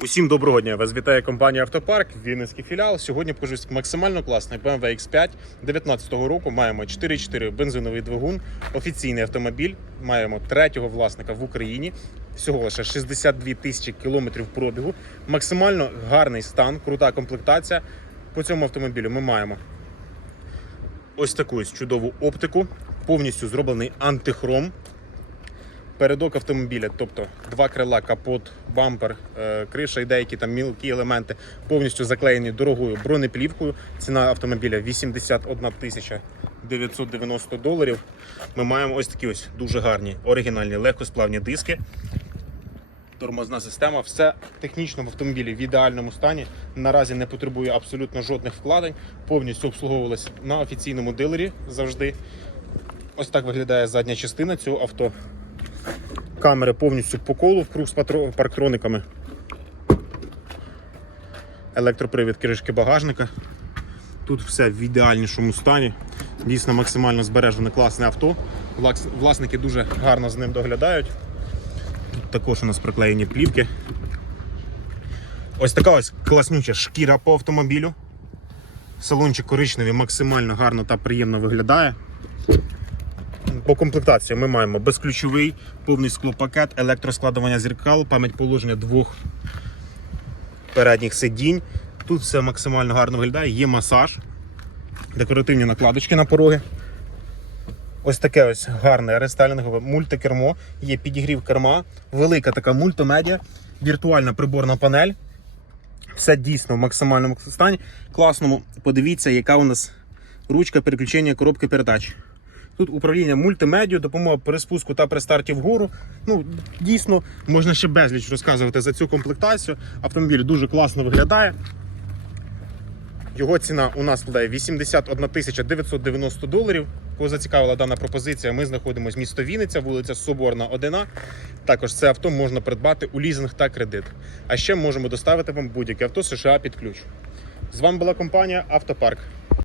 Усім доброго дня! Вас вітає компанія Автопарк, Вінницький філіал. Сьогодні покажу максимально класний BMW X5 19 року. Маємо 4.4 бензиновий двигун, офіційний автомобіль. Маємо третього власника в Україні. Всього лише 62 тисячі кілометрів пробігу. Максимально гарний стан, крута комплектація. По цьому автомобілю ми маємо ось таку чудову оптику, повністю зроблений антихром. Передок автомобіля, тобто два крила, капот, бампер, е, криша і деякі там мілкі елементи повністю заклеєні дорогою бронеплівкою. Ціна автомобіля 81 тисяча 990 доларів. Ми маємо ось такі ось дуже гарні оригінальні легкосплавні диски. Тормозна система, все технічно в автомобілі в ідеальному стані. Наразі не потребує абсолютно жодних вкладень. Повністю обслуговувалась на офіційному дилері завжди. Ось так виглядає задня частина цього авто. Камери повністю по колу, в круг з парктрониками. Електропривід кришки багажника. Тут все в ідеальнішому стані. Дійсно максимально збережене класне авто. Власники дуже гарно з ним доглядають. Тут також у нас приклеєні плівки. Ось така ось класнюча шкіра по автомобілю. Салончик коричневий максимально гарно та приємно виглядає. По комплектації ми маємо безключовий, повний склопакет, електроскладування зеркал, пам'ять положення двох передніх сидінь. Тут все максимально гарно виглядає, є масаж, декоративні накладочки на пороги. Ось таке ось гарне рестайлінгове мультикермо, є підігрів керма, велика така мультимедіа, віртуальна приборна панель. Все дійсно в максимальному стані. Класному. Подивіться, яка у нас ручка переключення коробки передач. Тут управління мультимедіа, допомога при спуску та при старті вгору. Ну, дійсно, можна ще безліч розказувати за цю комплектацію. Автомобіль дуже класно виглядає. Його ціна у нас складає 81 990 доларів. Кого зацікавила дана пропозиція, ми знаходимося в місто Вінниця, вулиця Соборна, 1. Також це авто можна придбати у лізинг та кредит. А ще можемо доставити вам будь-яке авто США під ключ. З вами була компанія Автопарк.